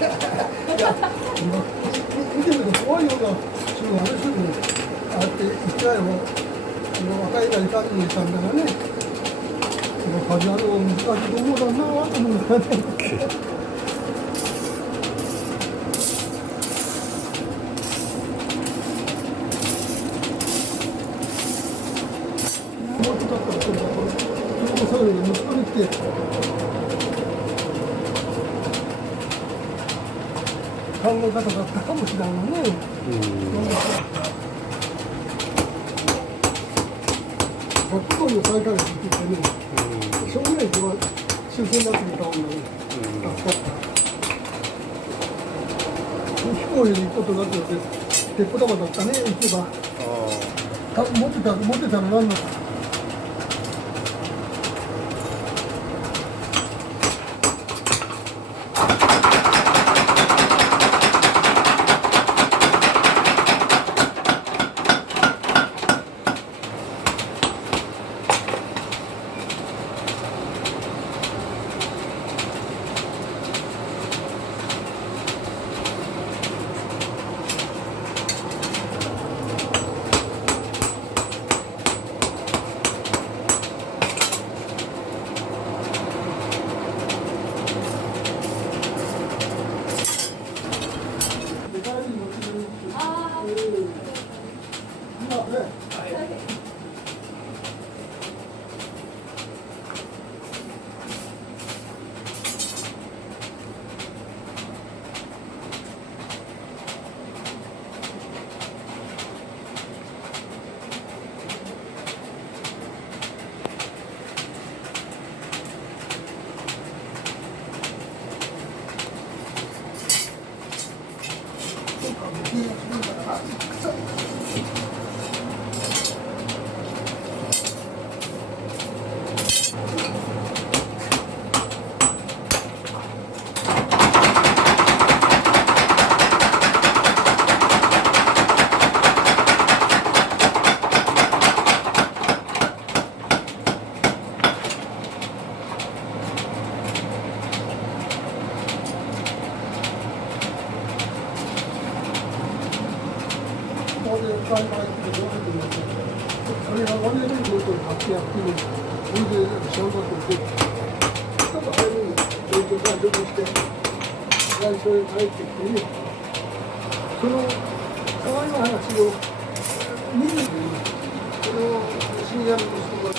見てると怖いような人がある人にあって一回も若いがいかんにさんだがね、梶原は難しいと思うだなと思うんだね。もうちょっとだったらそれがそういうの息子に来て考え方だったかもしれないね。学校の再開発って言ってね、正面一番終戦だって言ったもんだね。助かった。飛行機で行くことになってて、鉄砲玉だったね、行けば。持ってたら何だった。それが我々にとって買ってやってるんで、それで小学校で、ちょっと早めに勉強会場にして、外所に帰ってきてね、その河合の話を見るに、その深夜の人がね、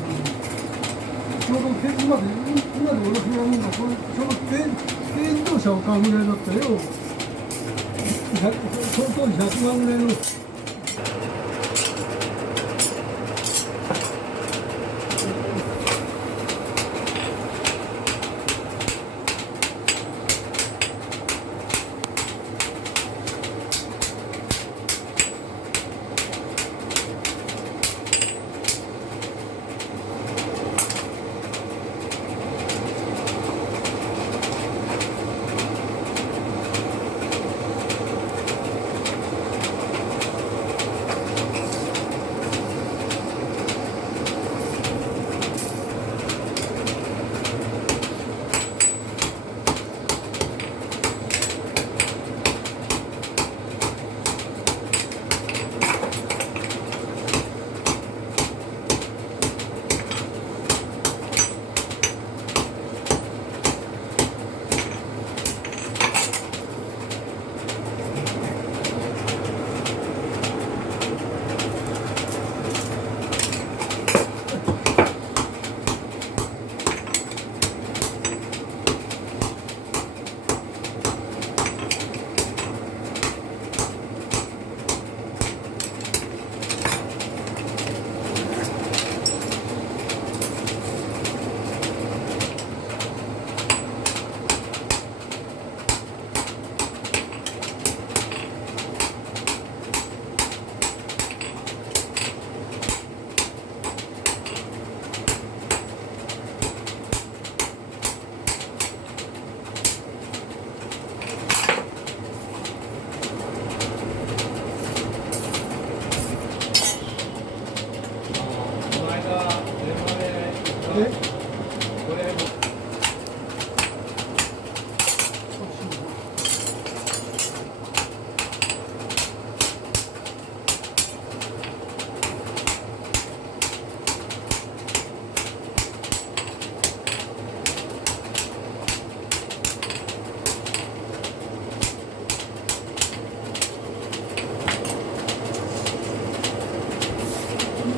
ちょうど今で私が思うのは、その軽自動車を買うぐらいだったよ。その当時100万ぐらいの。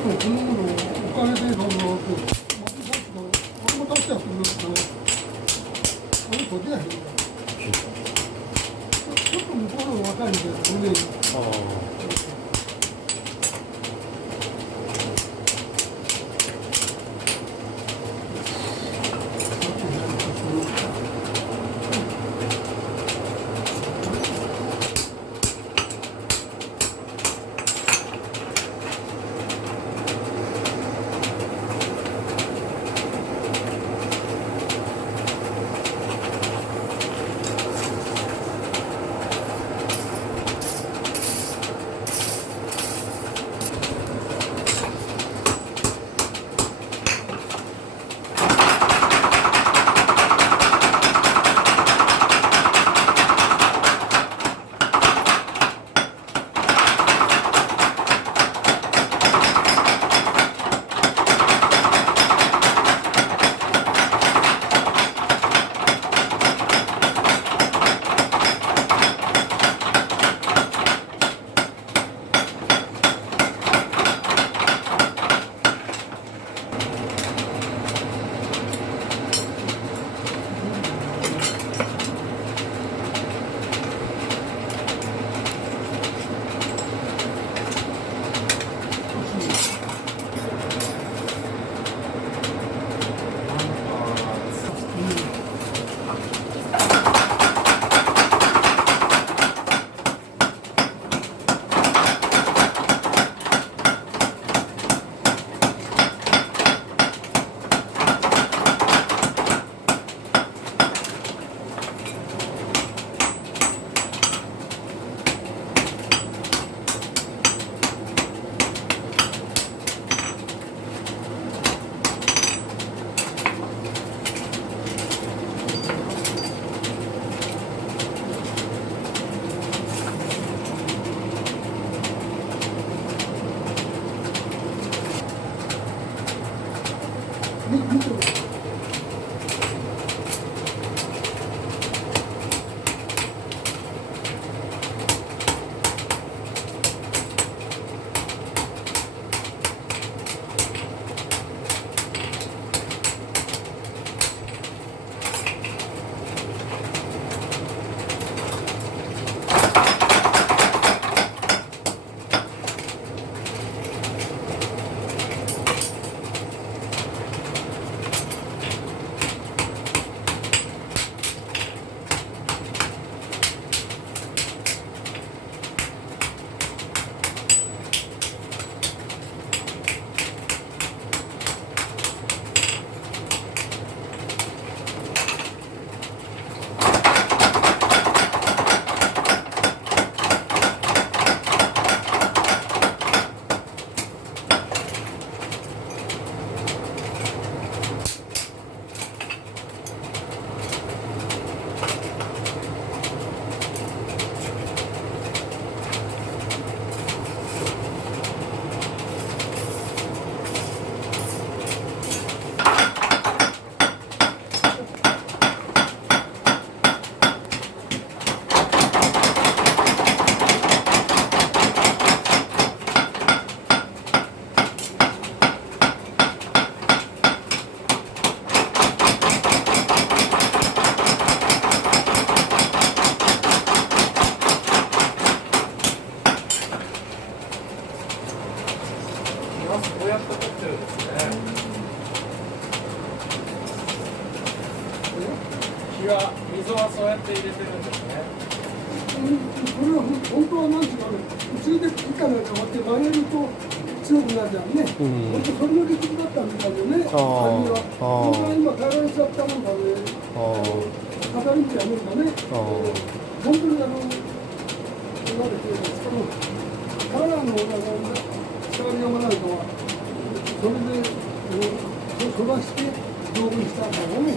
このものをお金で私も出してやってくれるけど、あれと出ないよ。ちょっと向こうの若いんで、これで。は水はそうやって入れてるんですね。これは本当は何ですかね、ついで板の上って曲げると強くなるじゃんね。本当それだけ強かったみたいでね、鍵は。本当は今平らにしちゃったもんだね。飾りみたいなもんだね。本当に今までしかもカラーの使いようがないのは、それで飛ばして道具にしたんだろうね。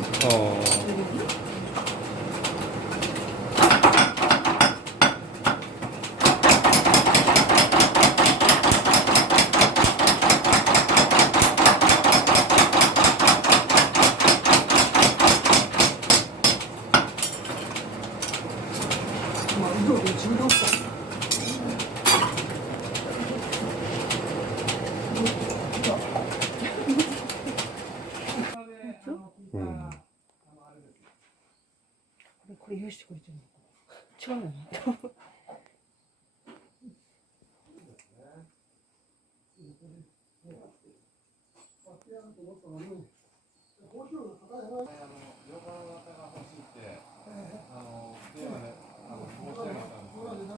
これ用意してくれてるのかな。違うのね。